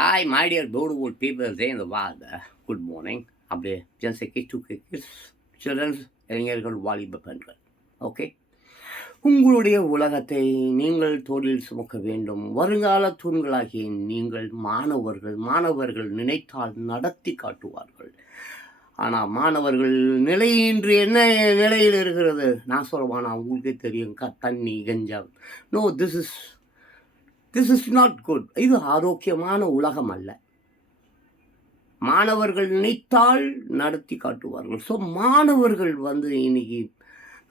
Hi, my dear beautiful people there in the world. Good morning. அப்படியே ஜென்ஸைக்கு டூக்கு kids children's இளைஞர்கள் வாலிப பெண்கள் ஓகே உங்களுடைய உலகத்தை நீங்கள் தோளில் சுமக்க வேண்டும். வருங்கால தூண்களாகிய நீங்கள் மாணவர்கள் நினைத்தால் நடத்தி காட்டுவார்கள். ஆனால் மாணவர்கள் நிலை இன்று என்ன நிலையில் இருக்கிறது நான் சொல்லுவானா உங்களுக்கே தெரியும். தண்ணி கஞ்சா. No, this is not good. இது ஆரோக்கியமான உலகம் அல்ல. மாணவர்கள் நினைத்தால் நடத்தி காட்டுவார்கள். ஸோ மாணவர்கள் இன்னைக்கு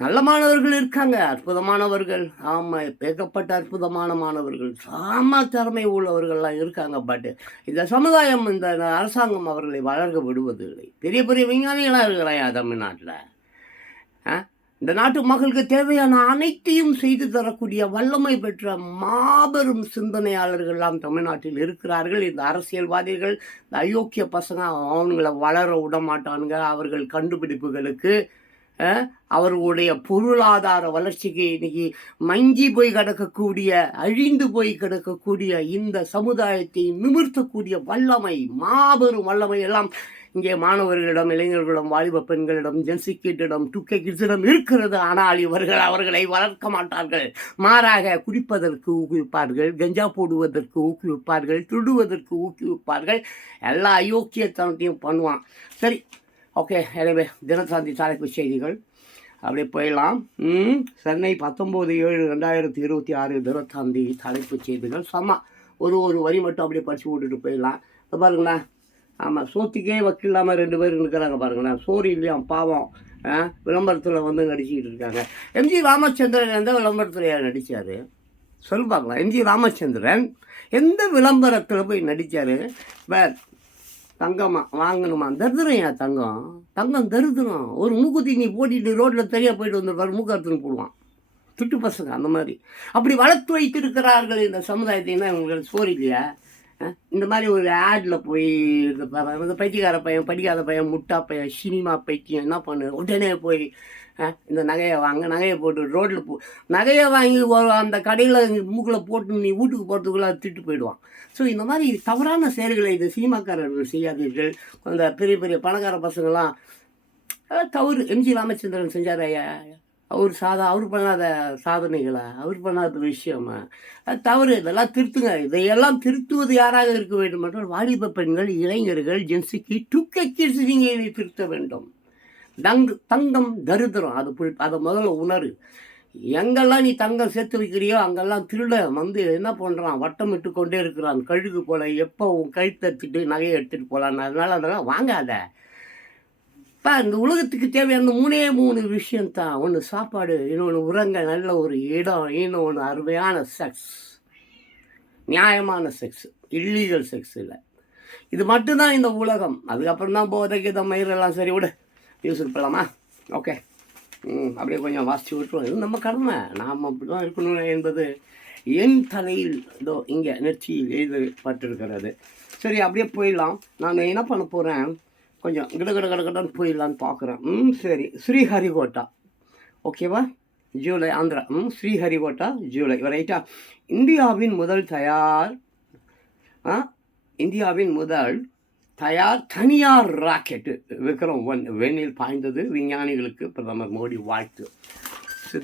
நல்ல மாணவர்கள் இருக்காங்க, அற்புதமானவர்கள். ஆமாம், ஏகப்பட்ட அற்புதமான மாணவர்கள், சாம திறமை உள்ளவர்கள்லாம் இருக்காங்க. பட் இந்த சமுதாயம், இந்த அரசாங்கம் அவர்களை வளர்க்க விடுவதில்லை. பெரிய பெரிய விஞ்ஞானிகளாக இருக்கிறாயா தமிழ்நாட்டில். இந்த நாட்டு மக்களுக்கு தேவையான அனைத்தையும் செய்து தரக்கூடிய வல்லமை பெற்ற மாபெரும் சிந்தனையாளர்கள்லாம் தமிழ்நாட்டில் இருக்கிறார்கள். இந்த அரசியல்வாதிகள், இந்த அயோக்கிய பசங்க அவங்கள வளர விட மாட்டானுங்க. அவர்கள் கண்டுபிடிப்புகளுக்கு, அவர்களுடைய பொருளாதார வளர்ச்சிக்கு இன்னைக்கு மங்கி போய் கிடக்கக்கூடிய, அழிந்து போய் கிடக்கக்கூடிய இந்த சமுதாயத்தை நிமிர்த்தக்கூடிய வல்லமை, மாபெரும் வல்லமை எல்லாம் இங்கே மாணவர்களிடம், இளைஞர்களிடம், வாலிப பெண்களிடம், ஜென்சி கிட்டிடம், 2K கிட்ஸிடம் இருக்கிறது. ஆனால் இவர்கள் அவர்களை வளர்க்க மாட்டார்கள். மாறாக குடிப்பதற்கு ஊக்குவிப்பார்கள், கஞ்சா போடுவதற்கு ஊக்குவிப்பார்கள், திருடுவதற்கு ஊக்குவிப்பார்கள். எல்லா அயோக்கியத்தனத்தையும் பண்ணுவான். சரி, ஓகே. எனவே தினசாந்தி தலைப்பு செய்திகள் அப்படியே போயிடலாம். சென்னை 19/7/2026 தினசாந்தி தலைப்பு செய்திகள். ஒரு வரி மட்டும் அப்படியே படித்து விட்டுட்டு போயிடலாம். பாருங்களேன். ஆமாம், சோத்துக்கே வக்கீல் இல்லாமல் 2 பேர் இருக்கிறாங்க பாருங்களேன். சோறு இல்லையா பாவம். விளம்பரத்தில் நடிச்சுக்கிட்டு இருக்காங்க. எம்ஜி ராமச்சந்திரன் எந்த விளம்பரத்தில் நடித்தார் சொல்லு பார்க்கலாம். எம்ஜி ராமச்சந்திரன் எந்த விளம்பரத்தில் போய் நடித்தார்? தங்கம்மா வாங்கணுமா? தருதுறேன் தங்கம் தருதுறோம். ஒரு மூக்குத்தி நீ போட்டிட்டு ரோட்டில் தெரியா போயிட்டு வந்துருப்பாரு, மூக்கத்துன்னு போடுவான். துட்டு பசங்க அந்த மாதிரி அப்படி வளர்த்து வைத்திருக்கிறார்கள் இந்த சமுதாயத்தைன்னா. உங்களுக்கு சோறு இல்லையா? இந்த மாதிரி ஒரு ஆடில் போய் இந்த பைத்தியக்கார பையன், படிக்காத பையன், முட்டா பையன், சினிமா பைத்தியம் என்ன பண்ணு, உடனே போய் இந்த நகையை நகையை போட்டு ரோட்டில் நகையை வாங்கி அந்த கடையில் மூக்கில் போட்டு நீ வீட்டுக்கு போகிறதுக்குள்ளே திட்டு போயிடுவான். ஸோ இந்த மாதிரி தவறான செயல்களை இந்த சினிமாக்காரர்கள் செய்யாதீர்கள். அந்த பெரிய பெரிய பணக்கார பசங்கள்லாம் தவறு. எம்ஜி ராமச்சந்திரன் செஞ்சார். அவர் பண்ணாத சாதனைகளா, அவர் பண்ணாத விஷயமா? அது தவறு. இதெல்லாம் திருத்துங்க. இதையெல்லாம் திருத்துவது யாராக இருக்க வேண்டும் என்றால் வாலிப பெண்கள், இளைஞர்கள், ஜென்சிக்கு 2K கிட்ஸ் நீங்கள் இதை திருத்த வேண்டும். தங்கம் தரித்திரம். அதை முதல்ல உணரு. எங்கெல்லாம் நீ தங்கம் சேர்த்து வைக்கிறியோ அங்கெல்லாம் திருட என்ன பண்ணுறான், வட்டமிட்டு கொண்டே இருக்கிறான் கழுகு போல. எப்போ உன் கழுத்தடிச்சுட்டு நகையை எடுத்துகிட்டு போகலான்னு. அதெல்லாம் வாங்காத. இந்த உலகத்துக்கு தேவையான 3 விஷயந்தான். ஒன்று சாப்பாடு, இன்னொன்று உரங்க, நல்ல ஒரு இடம், இன்னொன்று அருமையான செக்ஸ், நியாயமான செக்ஸ், இல்லீகல் செக்ஸ் இல்லை. இது மட்டும்தான் இந்த உலகம். அதுக்கப்புறம் தான் போதைக்கு இந்த மயிரெல்லாம். சரி விடு, நியூஸ் இருப்பலாமா? ஓகே. அப்படியே கொஞ்சம் வாசித்து விட்டுருவோம். இது நம்ம கடமை. நாம் அப்படி தான் இருக்கணும் என்பது என் தலையில் இங்கே நெற்றியில் எழுதப்பட்டிருக்கிறது. சரி, அப்படியே போயிடலாம். நான் என்ன பண்ண போகிறேன், கொஞ்சம் கடன்னு போயிடலான்னு பார்க்குறேன். சரி, ஸ்ரீஹரிகோட்டா ஓகேவா? ஜூலை, ஆந்திரா. ஸ்ரீஹரிகோட்டா ஜூலை, ரைட்டா? இந்தியாவின் முதல் தனியார் ராக்கெட்டு விக்ரம் 1 விண்ணில் பாய்ந்தது. விஞ்ஞானிகளுக்கு பிரதமர் மோடி வாழ்த்து.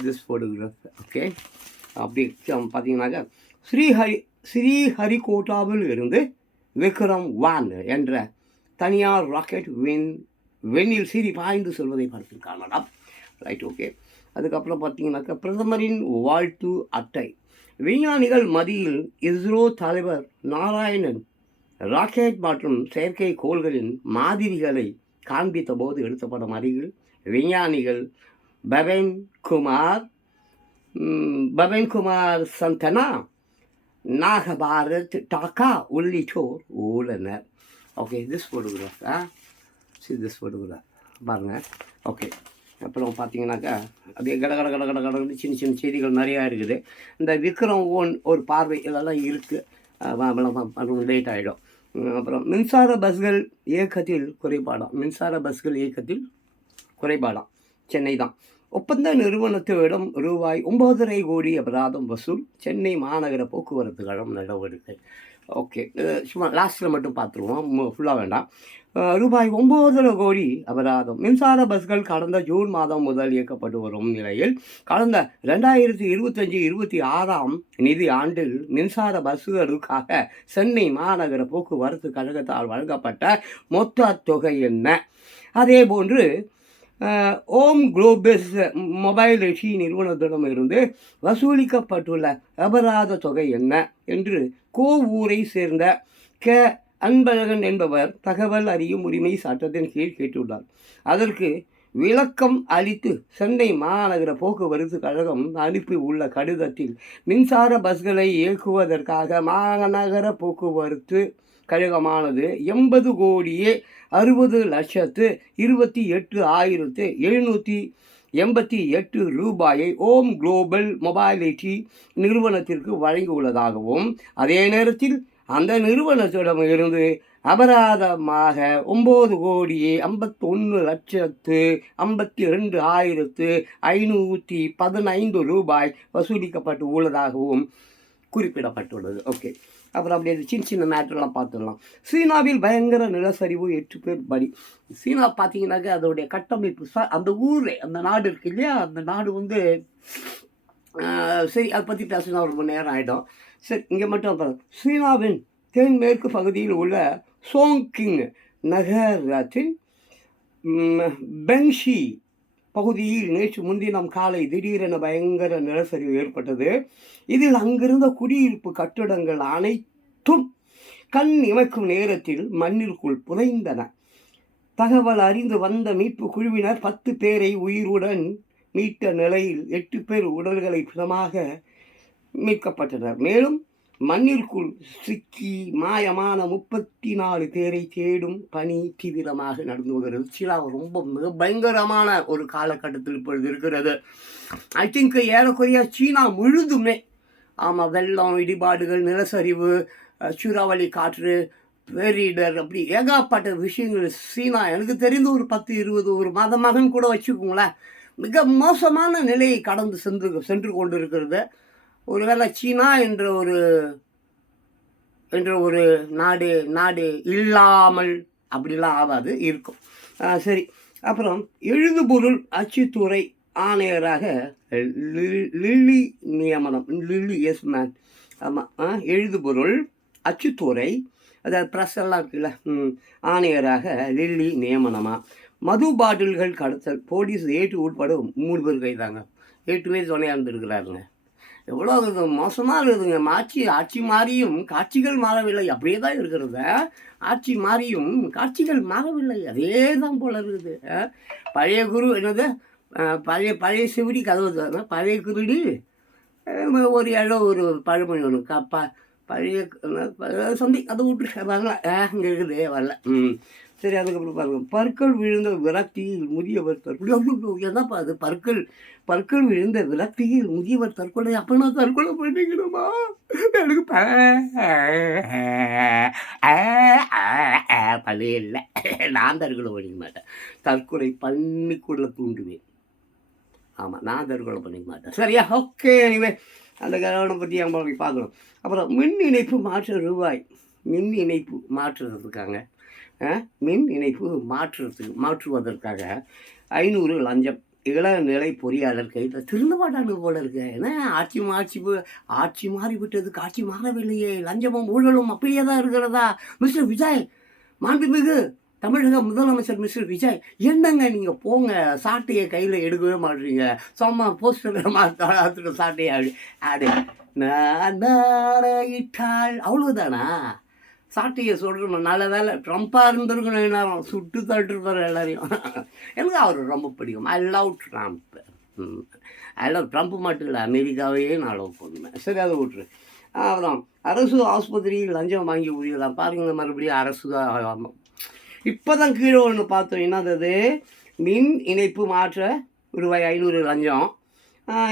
This photograph. ஓகே. அப்படி பார்த்தீங்கன்னாக்கா ஸ்ரீஹரிகோட்டாவில் இருந்து விக்ரம் 1 என்ற தனியார் ராக்கெட் விண்ணில் பாய்ந்து செல்வதை பார்த்து காணலாம். Right, okay. அதுக்கப்புறம் பார்த்தீங்கன்னாக்கா பிரதமரின் வாழ்த்து அட்டை. விஞ்ஞானிகள் மத்தியில் இஸ்ரோ தலைவர் நாராயணன் ராக்கெட் மற்றும் செயற்கைக்கோள்களின் மாதிரிகளை காண்பித்த போது எடுத்த படம் அருகில் விஞ்ஞானிகள் பவன்குமார் சந்தனா, நாகபாரத் டாக்கா உள்ளிட்டோர் உள்ளனர். Okay, this photograph. This photograph பாருங்கள். ஓகே. அப்புறம் பார்த்தீங்கன்னாக்கா அப்படியே கடகடன்னு சின்ன சின்ன செய்திகள் நிறையா இருக்குது. இந்த விக்ரம் 1 ஒரு பார்வை இதெல்லாம் இருக்குது. லேட் ஆகிடும். அப்புறம் மின்சார பஸ்கள் இயக்கத்தில் குறைபாடாம். சென்னை தான். ஒப்பந்த நிறுவனத்திடம் ரூபாய் 9.5 கோடி அபராதம் வசூல். சென்னை மாநகர போக்குவரத்து கழகம் நடவடிக்கை. ஓகே. சும்மா லாஸ்ட்டில் மட்டும் பார்த்துருவோம். ஃபுல்லாக வேண்டாம். ரூபாய் 9,5 கோடி அபராதம். மின்சார பஸ்கள் கடந்த ஜூன் மாதம் முதல் இயக்கப்பட்டு வரும் நிலையில், கடந்த 2025-26ஆம் நிதி ஆண்டில் மின்சார பஸ்களுக்காக சென்னை மாநகர போக்குவரத்து கழகத்தால் வழங்கப்பட்ட மொத்த தொகை என்ன? அதேபோன்று ஓம் குளோபஸ் மொபைலிட்டி நிறுவனத்திடமிருந்து வசூலிக்கப்பட்டுள்ள அபராத தொகை என்ன என்று கோவூரை சேர்ந்த அன்பழகன் என்பவர் தகவல் அறியும் உரிமை சட்டத்தின் கீழ் கேட்டுள்ளார். அதற்கு விளக்கம் அளித்து சென்னை மாநகர போக்குவரத்து கழகம் அனுப்பி உள்ள கடிதத்தில், மின்சார பஸ்களை இயக்குவதற்காக மாநகர போக்குவரத்து கழகமானது 80,28,788 ரூபாயை ஓம் குளோபல் மொபைலிட்டி நிறுவனத்திற்கு வழங்கியுள்ளதாகவும், அதே நேரத்தில் அந்த நிறுவனத்திடமிருந்து அபராதமாக 9,51,52,515 ரூபாய் வசூலிக்கப்பட்டு உள்ளதாகவும் குறிப்பிடப்பட்டுள்ளது. ஓகே, அப்புறம் அப்படியே சின்ன சின்ன மேட்டர்லாம் பார்த்துடலாம். சீனாவில் பயங்கர நிலச்சரிவு, 8 பேர் பலி. சீனா பார்த்தீங்கன்னாக்க அதோடைய கட்டமைப்பு அந்த ஊரில் அந்த நாடு இருக்கு இல்லையா, அந்த நாடு வந்து சரி, அதை பற்றி பேசினா ரொம்ப நேரம் ஆகிடும். சரி, இங்கே மட்டும் சீனாவின் தென்மேற்கு பகுதியில் உள்ள சோங்கிங் நகரத்தின் பெங்ஷி பகுதியில் நேற்று முன்தினம் காலை திடீரென பயங்கர நிலச்சரிவு ஏற்பட்டது. இதில் அங்கிருந்த குடியிருப்பு கட்டிடங்கள் அனைத்தும் கண் இமைக்கும் நேரத்தில் மண்ணிற்குள் புதைந்தன. தகவல் அறிந்து வந்த மீட்பு குழுவினர் 10 பேரை உயிருடன் மீட்ட நிலையில் 8 பேர் உடல்களை பிணமாக மீட்கப்பட்டனர். மேலும் மண்ணிற்குள் சிக்கி மாயமான 34 பேரை தேடும் பணி தீவிரமாக நடந்து வருகிறது. சீனா ரொம்ப மிக பயங்கரமான ஒரு காலகட்டத்தில் இப்பொழுது இருக்கிறது. ஐ திங்க் ஏறக்குறைய சீனா முழுதுமே, ஆமாம், வெள்ளம், இடிபாடுகள், நிலச்சரிவு, சூறாவளி காற்று, பேரிடர், அப்படி ஏகப்பட்ட விஷயங்கள் சீனா எனக்கு தெரிந்து ஒரு 10-20 ஒரு மாதமாக கூட வச்சுக்கோங்களேன், மிக மோசமான நிலையை கடந்து சென்று கொண்டிருக்கிறது. ஒருவேளை சீனா என்ற ஒரு நாடு இல்லாமல் அப்படிலாம் ஆகாது, இருக்கும். சரி, அப்புறம் எழுதுபொருள் அச்சுத்துறை ஆணையராக லில்லி நியமனம். லில்லி, எஸ் மேன், ஆமாம், எழுதுபொருள் அச்சுத்துறை, அதாவது ப்ரெஸ் எல்லாம் இருக்குல்ல, ஆணையராக லில்லி நியமனமா. மது பாட்டில்கள் கடத்தல், போலீஸ் 8 உட்பட 3 பேர் கைதாங்க. 8 பேர் துணையாக இருந்துருக்கிறாருங்க. எவ்வளோ மோசமாக இருக்குதுங்க. ஆட்சி மாறியும் காட்சிகள் மாறவில்லை, அப்படியே தான் இருக்கிறது. ஆட்சி மாறியும் காட்சிகள் மாறவில்லை, அதே தான் போல இருக்குது. பழைய குரு என்னது, பழைய செவிடி கதவு, பழைய குருடி ஒரு ஒரு பழமொழி ஒன்று பழைய சந்தி, அதை விட்டு வரல, இங்கே இருக்குது, வரல. சரி, அதுக்கப்புறம் பாருங்க, பற்கள் விழுந்த விரக்தியில் முதியவர் தற்கொலை. என்னப்பா அது, பற்கள் விழுந்த விரக்தியில் முதியவர் தற்கொலை? அப்போ நான் தற்கொலை பண்ணிக்கணுமா? எனக்கு பழைய இல்லை, நான் தற்கொலை பண்ணிக்க மாட்டேன். தற்கொலை பண்ணிக்கொள்ள தூண்டுவேன். ஆமாம், நான் தற்கொலை பண்ணிக்க மாட்டேன். சரியா? ஓகே, எனிவே அந்த கல்யாணம் பற்றி அவங்க பார்க்கணும். அப்புறம் மின் இணைப்பு மாற்றுவதற்காக 500 லஞ்சம். இளநிலை பொறியாளர் கைது. திருந்த மாட்டாங்க போல இருக்கு. ஏன்னா ஆட்சி மாறிவிட்டது, காட்சி மாறவில்லையே, லஞ்சமும் ஊழலும் அப்படியே தான் இருக்கிறதா? மிஸ்டர் விஜய், மாண்புமிகு தமிழக முதலமைச்சர் மிஸ்டர் விஜய், என்னங்க நீங்கள் போங்க, சாட்டையை கையில் எடுக்கவே மாட்டீங்க, சும்மா போஸ்டர் மாற்ற சாட்டையை ஆடு இட்டால் அவ்வளோதானா? சாட்டையை சொல்கிறோம். நல்ல வேலை ட்ரம்ப்பாக இருந்திருக்கணும், எல்லாரும் சுட்டு தட்டுருப்பார் எல்லாரையும். எனக்கு அவர் ரொம்ப பிடிக்கும். I love Trump. ட்ரம்ப் மட்டும் இல்லை, அமெரிக்காவையே நான் லவ் பண்ணுவேன். சரி, அதை விட்டுரு. அப்புறம் அரசு ஆஸ்பத்திரியில் லஞ்சம் வாங்கி ஊழியலாம். பாருங்கள், மறுபடியும் அரசு தான். இப்போ தான் கீழே ஒன்று பார்த்தோம், என்னது, மின் இணைப்பு மாற்ற ரூபாய் 500 லஞ்சம்,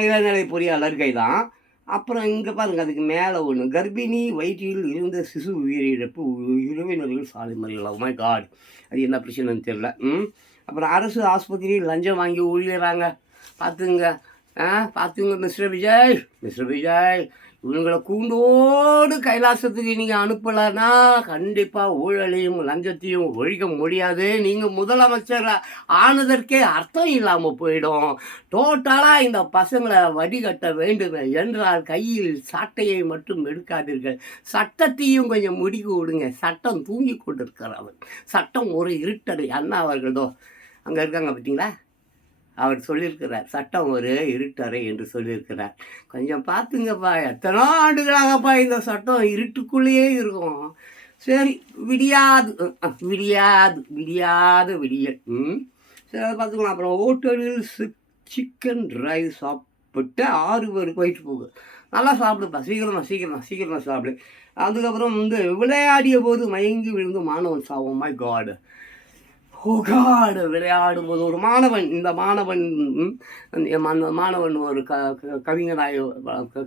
இளநிலை பொறியாளர் கைதான். அப்புறம் இங்கே பாருங்கள், அதுக்கு மேலே ஒன்று, கர்ப்பிணி வயிற்றில் இருந்த சிசு உயிரிழப்பு, உறவினர்கள் சாலை மறியலாம். மை காட், அது என்ன பிரச்சனைன்னு தெரியல. அப்புறம் அரசு ஆஸ்பத்திரியில் லஞ்சம் வாங்கி ஊழியறாங்க. பார்த்துங்க மிஸ்டர் விஜய், இவங்களை கூண்டோடு கைலாசத்துக்கு நீங்கள் அனுப்பலைன்னா கண்டிப்பாக ஊழலையும் லஞ்சத்தையும் ஒழிக்க முடியாது. நீங்கள் முதலமைச்சர் ஆனதற்கே அர்த்தம் இல்லாமல் போயிடும். டோட்டலாக இந்த பசங்களை வடிகட்ட வேண்டும் என்றால் கையில் சட்டையை மட்டும் எடுக்காதீர்கள், சட்டத்தையும் கொஞ்சம் முடிக்கு விடுங்க. சட்டம் தூங்கி கொண்டிருக்கிறவர், சட்டம் ஒரு இருட்டடை. அண்ணா அவர்களோ அங்கே இருக்காங்க பார்த்தீங்களா, அவர் சொல்லியிருக்கிறார், சட்டம் ஒரு இருட்டறை என்று சொல்லியிருக்கிறார். கொஞ்சம் பார்த்துங்கப்பா, எத்தனோ ஆண்டுகளாகப்பா இந்த சட்டம் இருட்டுக்குள்ளேயே இருக்கும். சரி, விடியாது விடியாது விடியாது விடியல். சரி, அதை பார்த்துக்கலாம். அப்புறம் ஹோட்டலில் சிக்கன் ரைஸ் சாப்பிட்டு 6 பேர் போயிட்டு போகுது. நல்லா சாப்பிடுப்பா, சீக்கிரமாக சாப்பிடு. அதுக்கப்புறம் விளையாடிய போது மயங்கி விழுந்து மாணவன் சாவோம். மை காடு, விளையாடும் போது ஒரு மாணவன், இந்த மாணவன் அந்த மாணவன் ஒரு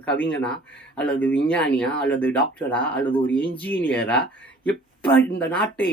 கவிஞனா அல்லது விஞ்ஞானியா அல்லது டாக்டரா அல்லது ஒரு என்ஜினியரா, எப்போ இந்த நாட்டை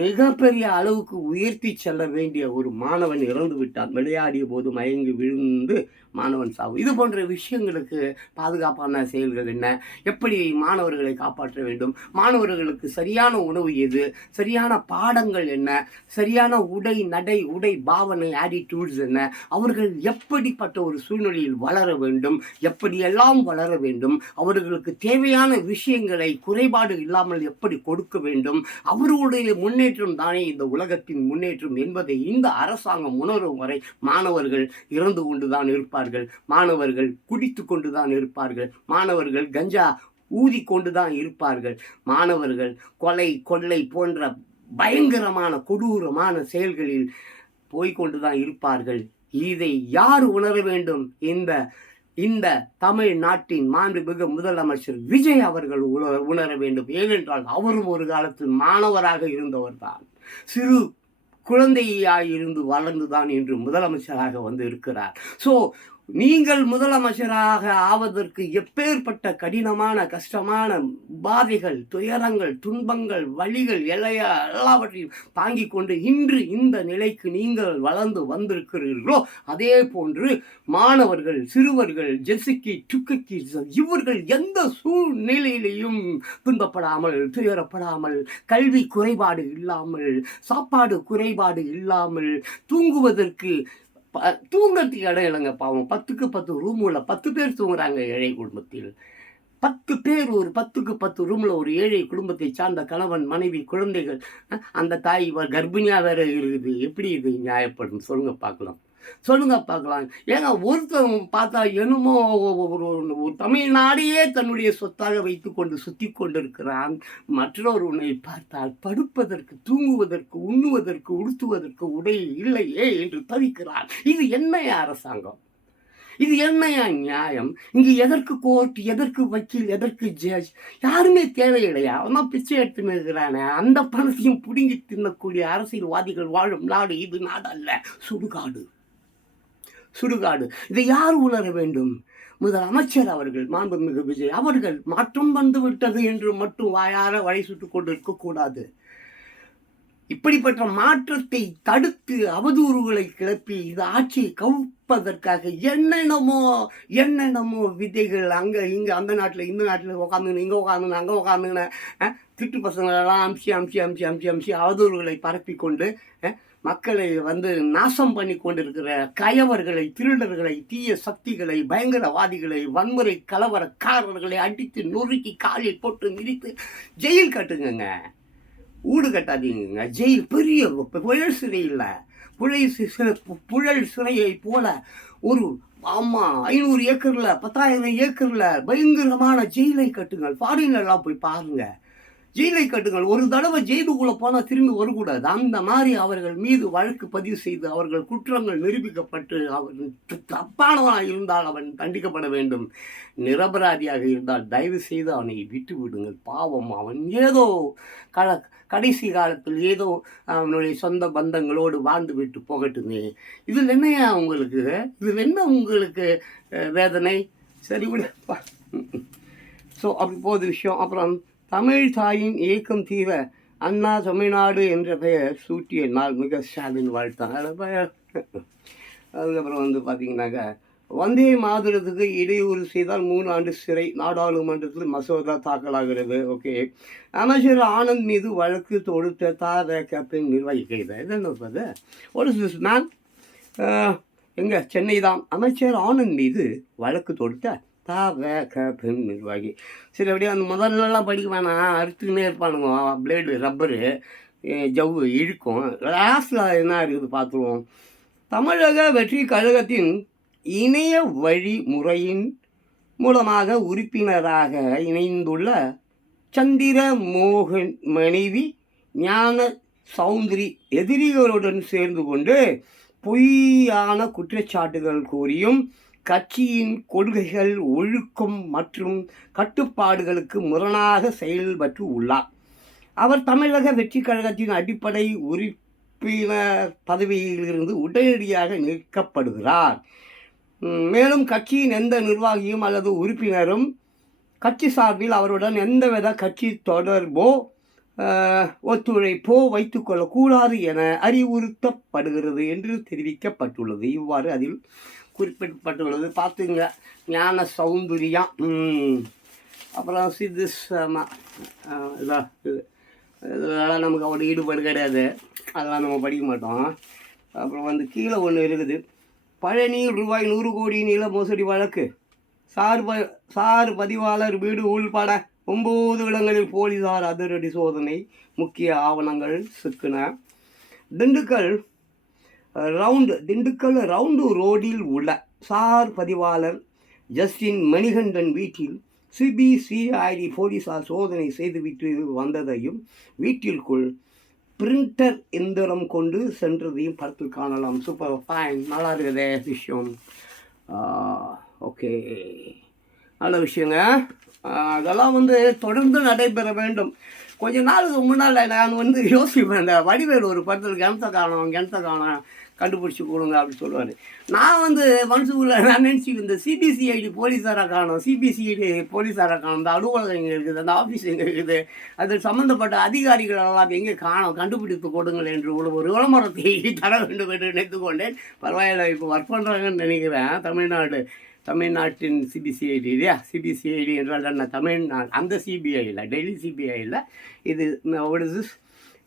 மிகப்பெரிய அளவுக்கு உயர்த்தி செல்ல வேண்டிய ஒரு மாணவன் இறந்து விட்டான். விளையாடிய போது மயங்கி விழுந்து மாணவன் சாவு. இது போன்ற விஷயங்களுக்கு பாதுகாப்பான செயல்கள் என்ன, எப்படி மாணவர்களை காப்பாற்ற வேண்டும், மாணவர்களுக்கு சரியான உணவு எது, சரியான பாடங்கள் என்ன, சரியான உடை நடை உடை பாவனை ஆட்டிடியூட்ஸ் என்ன, அவர்கள் எப்படிப்பட்ட ஒரு சூழ்நிலையில் வளர வேண்டும், எப்படியெல்லாம் வளர வேண்டும், அவர்களுக்கு தேவையான விஷயங்களை குறைபாடு இல்லாமல் எப்படி கொடுக்க வேண்டும், அவர்களுடைய முன்னேற்றம் தானே இந்த உலகத்தின் முன்னேற்றம் என்பதை இந்த அரசாங்கம் உணரும் வரை மாணவர்கள் இறந்து கொண்டுதான் இருப்பார்கள், மாணவர்கள் குடித்து கொண்டுதான் இருப்பார்கள், மாணவர்கள் கஞ்சா ஊதி கொண்டுதான் இருப்பார்கள், மாணவர்கள் கொலை கொள்ளை போன்ற பயங்கரமான கொடூரமான செயல்களில் போய்கொண்டுதான் இருப்பார்கள். இதை யார் உணர வேண்டும்? இந்த தமிழ்நாட்டின் மாண்புமிகு முதலமைச்சர் விஜய் அவர்கள் உணர வேண்டும். ஏனென்றால் அவரும் ஒரு காலத்தில் மாணவராக இருந்தவர் தான், சிறு குழந்தையாயிருந்து வளர்ந்துதான் இன்று முதலமைச்சராக இருக்கிறார். ஸோ நீங்கள் முதலமைச்சராக ஆவதற்கு எப்பேற்பட்ட கடினமான கஷ்டமான பாதைகள், துயரங்கள், துன்பங்கள், வழிகள் எல்லாவற்றையும் தாங்கி கொண்டு இன்று இந்த நிலைக்கு நீங்கள் வளர்ந்து வந்திருக்கிறீர்களோ, அதே போன்று மாணவர்கள், சிறுவர்கள், ஜெசிக்கி டுக்கி இவர்கள் எந்த சூழ்நிலையிலையும் துன்பப்படாமல், துயரப்படாமல், கல்வி குறைபாடு இல்லாமல், சாப்பாடு குறைபாடு இல்லாமல், தூங்குவதற்கு தூங்கறதுக்கு இடம் இல்லைங்க. பாவம், 10க்கு 10 ரூமுள்ள 10 பேர் தூங்குறாங்க ஏழை குடும்பத்தில். 10 பேர் ஒரு 10க்கு 10 ரூமில் ஒரு ஏழை குடும்பத்தை சார்ந்த கணவன், மனைவி, குழந்தைகள், அந்த தாய் கர்ப்பிணியாக வேற இருக்குது. எப்படி இது நியாயப்படும்? சொல்லுங்க பார்க்கலாம். ஏங்க ஒருத்தர் பார்த்தா என்னமோ ஒரு தமிழ்நாடையே தன்னுடைய சொத்தாக வைத்து கொண்டு சுற்றி கொண்டிருக்கிறான். மற்றொருவனை பார்த்தால் படுப்பதற்கு, தூங்குவதற்கு, உண்ணுவதற்கு, உடுத்துவதற்கு உடை இல்லையே என்று தவிக்கிறான். இது என்னையா அரசாங்கம்? இது என்னையா நியாயம்? இங்கு எதற்கு கோர்ட், எதற்கு வக்கீல், எதற்கு ஜட்ஜ்? யாருமே தேவையில்லையா? அவன் பிச்சை எடுத்துன்னு இருக்கிறானே, அந்த பணத்தையும் பிடுங்கி தின்னக்கூடிய அரசியல்வாதிகள் வாழும் நாடு இது நாடு அல்ல, சுடுகாடு. இதை யார் உணர வேண்டும்? முதலமைச்சர் அவர்கள், மாண்புமிகு விஜய் அவர்கள் மாற்றம் வந்து விட்டது என்று மட்டும் வாயார வழி சுட்டுக் கொண்டு இருக்கக்கூடாது. இப்படிப்பட்ட மாற்றத்தை தடுத்து அவதூறுகளை கிளப்பி இது ஆட்சியை கவுப்பதற்காக என்னென்னமோ விதைகள் அங்கே இங்கே அந்த நாட்டில் இந்த நாட்டில் உட்காந்துன்னு இங்கே உட்காந்துன்னு அங்கே உட்காந்துன்னு திட்டு பசங்களெல்லாம் அம்சி அவதூறுகளை பரப்பி கொண்டு மக்களை நாசம் பண்ணி கொண்டிருக்கிற கயவர்களை, திருடர்களை, தீய சக்திகளை, பயங்கரவாதிகளை, வன்முறை கலவரக்காரர்களை அடித்து நொறுக்கி காலில் போட்டு மிதித்து ஜெயில் கட்டுங்க. ஊடு கட்டாதீங்க. ஜெயில் பெரிய புழல் சிறை இல்லை, புழல் சிறையை போல ஒரு 500 ஏக்கர்ல 10,000 ஏக்கர்ல பயங்கரமான ஜெயிலை கட்டுங்கள். ஃபாரின்லாம் போய் பாருங்க, ஜெயிலை கட்டுங்கள். ஒரு தடவை ஜெயிலுக்குள்ளே போனால் திரும்பி வரக்கூடாது. அந்த மாதிரி அவர்கள் மீது வழக்கு பதிவு செய்து அவர்கள் குற்றங்கள் நிரூபிக்கப்பட்டு அவர்கள் தப்பானவனாக இருந்தால் அவன் தண்டிக்கப்பட வேண்டும். நிரபராதியாக இருந்தால் தயவு செய்து அவனை விட்டு விடுங்கள். பாவம், அவன் ஏதோ கடைசி காலத்தில் ஏதோ அவனுடைய சொந்த பந்தங்களோடு வாழ்ந்து விட்டு போகட்டுமே. இதில் என்னையா உங்களுக்கு, இதில் என்ன உங்களுக்கு வேதனை? சரி விடுப்பா. ஸோ அப்படி போகுது விஷயம். அப்புறம் தமிழ் தாயின் இயக்கம் தீர அண்ணா தமிழ்நாடு என்ற பெயர் சூட்டிய நாள் மிக ஸ்டாலின் வாழ்த்தான். அதுக்கப்புறம் பார்த்தீங்கன்னாக்கா வந்தே மாதரத்துக்கு இடையூறு செய்தால் 3 ஆண்டு சிறை, நாடாளுமன்றத்தில் மசோதா தாக்கலாகிறது. ஓகே. அமைச்சர் ஆனந்த் மீது வழக்கு தொடுத்த தவேக பெண் நிர்வாகி கைது. இது என்ன அது? What is this man? எங்கே? சென்னை தான். அமைச்சர் ஆனந்த் மீது வழக்கு தொடுத்த தவேக பெண் நிர்வாகி. சரி, அப்படியே அந்த முதல்லலாம் படிக்க வேணாம், அறுத்துக்கினே இருப்பானுங்க, பிளேடு ரப்பரு ஜவ்வு இழுக்கும். லாஸ்ட்டில் என்ன இருக்குது பார்த்துருவோம். தமிழக வெற்றி கழகத்தின் இணைய வழி முறையின் மூலமாக உறுப்பினராக இணைந்துள்ள சந்திர மோகன் மனைவி ஞான சௌந்தரி எதிரிகளுடன் சேர்ந்து கொண்டு பொய்யான குற்றச்சாட்டுகள் கூறியும் கட்சியின் கொள்கைகள், ஒழுக்கம் மற்றும் கட்டுப்பாடுகளுக்கு முரணாக செயல்பட்டு உள்ளார். அவர் தமிழக வெற்றி கழகத்தின் அடிப்படை உறுப்பினர் பதவியிலிருந்து உடனடியாக நீக்கப்படுகிறார். மேலும் கட்சியின் எந்த நிர்வாகியும் அல்லது உறுப்பினரும் கட்சி சார்பில் அவருடன் எந்தவித கட்சி தொடர்போ ஒத்துழைப்போ வைத்துக்கொள்ளக்கூடாது என அறிவுறுத்தப்படுகிறது என்று தெரிவிக்கப்பட்டுள்ளது. இவ்வாறு அதில் குறிப்பிடப்பட்டுள்ளது. பார்த்துங்க, ஞான சௌந்தரியா. அப்புறம் இதெல்லாம் நமக்கு அவ்வளோ ஈடுபாடு கிடையாது, அதெல்லாம் நம்ம படிக்க மாட்டோம். அப்புறம் கீழே ஒன்று இருக்குது. பழனியில் ரூபாய் 100 கோடி நில மோசடி வழக்கு. சார் பதிவாளர் வீடு உள்பட 9 இடங்களில் போலீசார் அதிரடி சோதனை. முக்கிய ஆவணங்கள் சிக்கின. திண்டுக்கல் ரவுண்டு ரோடில் உள்ள சார் பதிவாளர் ஜஸ்டின் மணிகண்டன் வீட்டில் சிபிசிஐடி போலீசார் சோதனை செய்துவிட்டு வந்ததையும் வீட்டிற்குள் பிரிண்டர் எந்திரம் கொண்டு சென்றதையும் படத்தில் காணலாம். சூப்பர், ஃபைன், நல்லா இருக்குதே விஷயம். ஓகே, நல்ல விஷயங்க. அதெல்லாம் தொடர்ந்து நடைபெற வேண்டும். கொஞ்ச நாளுக்கு முன்னால் நான் யோசிப்பேன், இந்த வடிவேல் ஒரு படத்தில் கிணத்த காணோம் கண்டுபிடிச்சி கொடுங்க அப்படின்னு சொல்லுவார். நான் மனசுக்குள்ள நான் நினச்சி இந்த சிபிசிஐடி போலீஸாராக காணும், சிபிசிஐடி போலீஸாராக காணும், இந்த அலுவலகம் எங்கே இருக்குது, அந்த ஆஃபீஸ் எங்கே இருக்குது, அதில் சம்மந்தப்பட்ட அதிகாரிகள் எல்லாம் எங்கே காணும், கண்டுபிடித்து கொடுங்கள் என்று ஒரு விளம்பரத்தை தர வேண்டும் என்று நினைத்து கொண்டேன். பரவாயில்ல, இப்போ ஒர்க் பண்ணுறாங்கன்னு நினைக்கிறேன். தமிழ்நாட்டின் சிபிசிஐடி இல்லையா? சிபிசிஐடி என்றால் என்ன? தமிழ்நாடு அந்த சிபிஐயில், டெல்லி சிபிஐயில் இது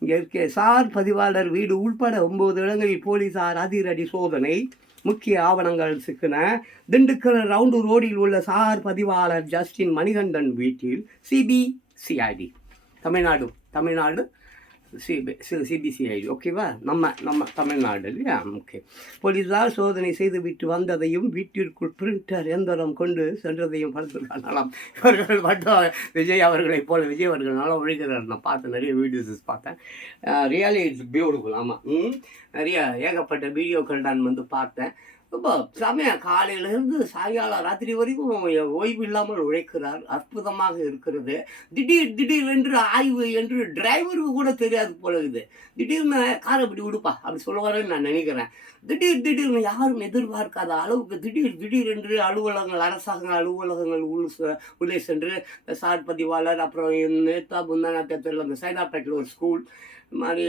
இங்கே இருக்க. சார் பதிவாளர் வீடு உள்பட 9 இடங்களில் போலீசார் அதிரடி சோதனை. முக்கிய ஆவணங்கள் சிக்கின. திண்டுக்கல் ரவுண்டு ரோடில் உள்ள சார் பதிவாளர் ஜஸ்டின் மணிகண்டன் வீட்டில் சிபிசிஐடி தமிழ்நாடு சிபிசிஐடி, ஓகேவா? நம்ம தமிழ்நாடு இல்லையா? ஓகே. போலீஸார் சோதனை செய்து விட்டு வந்ததையும் வீட்டிற்குள் பிரிண்டர் எந்திரம் கொண்டு சென்றதையும் படத்தில் காணலாம். இவர்கள் மட்டும் விஜய் அவர்களைப் போல விஜய் அவர்கள் நல்லா உழைக்கிறார். நான் பார்த்தேன், நிறைய வீடியோஸ் பார்த்தேன். Really it's beautiful. ஆமாம், நிறைய ஏகப்பட்ட வீடியோக்கள் நான் பார்த்தேன். ரொம்ப செமையாக காலையிலேருந்து சாயங்காலம் ராத்திரி வரைக்கும் ஓய்வு இல்லாமல் உழைக்கிறார். அற்புதமாக இருக்கிறது. திடீர் என்று ஆய்வு என்று டிரைவருக்கு கூட தெரியாது போல இருக்குது. திடீர்னு காரை இப்படி விடுப்பா அப்படி சொல்லுவாருன்னு நான் நினைக்கிறேன். திடீர்னு யாரும் எதிர்பார்க்காத அளவுக்கு திடீர் என்று அரசாங்க அலுவலகங்கள் உள்ளே சென்று சார் பதிவாளர், அப்புறம் முந்தானத்தில் அந்த சைதாப்பேட்டில் ஒரு ஸ்கூல் மாதிரி.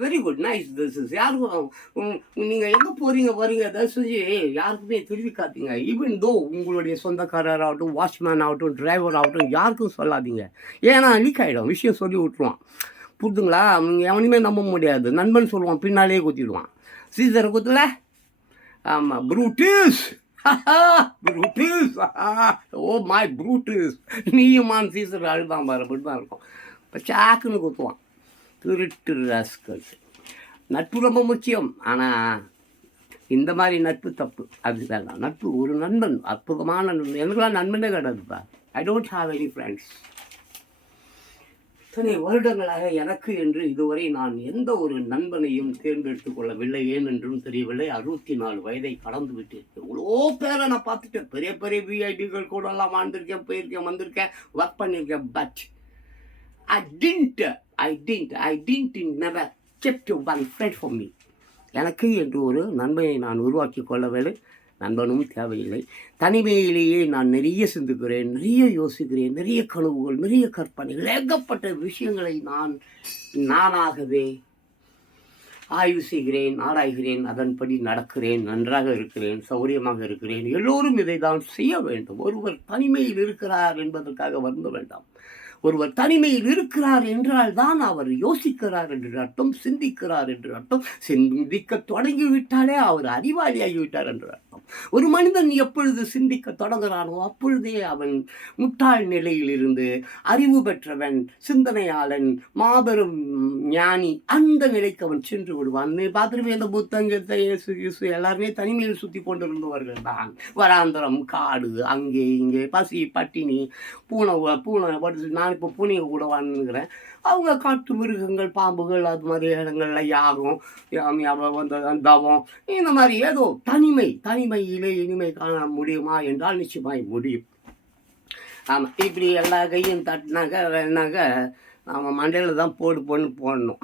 Very good, nice. This is யாருக்கும் நீங்கள் எங்கே போகிறீங்க தயவு செஞ்சு யாருக்குமே தெரிவிக்காதீங்க. ஈவன் தோ உங்களுடைய சொந்தக்காரர் ஆகட்டும், வாட்ச்மேன் ஆகட்டும், டிரைவர் ஆகட்டும், யாருக்கும் சொல்லாதீங்க. ஏன்னா லீக் ஆகிடும், விஷயம் சொல்லி விட்ருவான். புரிதுங்களா? எவனையுமே நம்ப முடியாது. நண்பன் சொல்லுவான், பின்னாலேயே குத்திடுவான். சீசரை குத்தல. ஆமாம், ப்ரூட்டிஸ். Oh my ப்ரூட்டிஸ். நீயுமான் சீசர் அழுதான் பாரு, அப்படி தான் இருக்கும். இப்போ சாக்குன்னு குத்துவான். திருட்டு ராஸ்கல்ஸ். நட்பு ரொம்ப முக்கியம், ஆனால் இந்த மாதிரி நட்பு தப்பு. அது வேண்டாம். நட்பு ஒரு நண்பன், அற்புதமான நண்பன். எனக்குலாம் நண்பனே கிடையாதுப்பா. I don't have any friends. இத்தனை வருடங்களாக எனக்கு என்று இதுவரை நான் எந்த ஒரு நண்பனையும் தேர்ந்தெடுத்து கொள்ளவில்லை. ஏனென்றும் தெரியவில்லை. 64 வயதை கடந்து விட்டு எவ்வளோ பேரை நான் பார்த்துட்டேன். பெரிய விஐபிகள் கூட எல்லாம் வாழ்ந்திருக்கேன், போயிருக்கேன், வந்திருக்கேன், ஒர்க் பண்ணியிருக்கேன். But I didn't never kept one friend for me. எனக்கு என்று ஒரு நண்பனை நான் உருவாக்கி கொள்ளவில்லை. நண்பனும் தேவையில்லை. தனிமையிலேயே நான் நிறைய சிந்திக்கிறேன், நிறைய யோசிக்கிறேன், நிறைய கனவுகள், நிறைய கற்பனைகள், ஏகப்பட்ட விஷயங்களை நானாகவே ஆய்வு செய்கிறேன், ஆராய்கிறேன், அதன்படி நடக்கிறேன், நன்றாக இருக்கிறேன், சௌரியமாக இருக்கிறேன். எல்லோரும் இதை தான் செய்ய வேண்டும். ஒருவர் தனிமையில் இருக்கிறார் என்பதற்காக வருந்த வேண்டாம். ஒருவர் தனிமையில் இருக்கிறார் என்றால் தான் அவர் யோசிக்கிறார் என்று அர்த்தம், சிந்திக்கிறார் என்று அர்த்தம். சிந்திக்க தொடங்கிவிட்டாலே அவர் அறிவாளியாகிவிட்டார் என்று அர்த்தம். ஒரு மனிதன் எப்பொழுது சிந்திக்க தொடங்குகிறானோ அப்பொழுதே அவன் முட்டாள் நிலையில் இருந்து அறிவு பெற்றவன், சிந்தனையாளன், மாபெரும் ஞானி, அந்த நிலைக்கு அவன் சென்று விடுவான். பார்த்துருவே இந்த புத்தங்கத்தை இயேசு எல்லாருமே தனிமையில் சுற்றி கொண்டிருந்தவர்கள் தான். வராந்தரம், காடு, அங்கே இங்கே, பசி, பட்டினி, பூனை நான் இப்போ பூனையை கூட வாழ்ந்துக்கிறேன். அவங்க காட்டு மிருகங்கள், பாம்புகள், அது மாதிரி இடங்கள்ல யாகம் வந்து தவம், இந்த மாதிரி ஏதோ தனிமையிலே இனிமை காண முடியுமா என்றால் நிச்சயமாய் முடியும். ஆமாம், இப்படி எல்லா கையும் தட்டினாக்க அவன் மண்டையில் தான் போடணும்.